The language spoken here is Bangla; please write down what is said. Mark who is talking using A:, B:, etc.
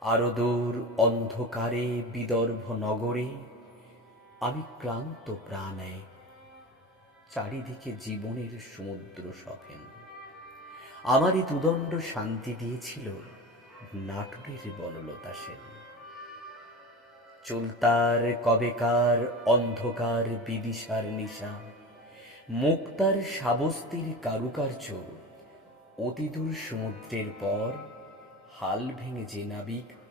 A: আরও দূর অন্ধকারে বিদর্ভ নগরে আমি ক্লান্ত প্রাণে চারিদিকে জীবনের সমুদ্র সফেন আমারই দুদণ্ড শান্তি দিয়েছিল নাটুরের বনলতা সেন। চুলতার কবেকার অন্ধকার বিদিশার নিশা মুক্তার সাবস্তির কারুকার্য, অতিদূর সমুদ্রের পর হাল ভেঙে যে নাবিক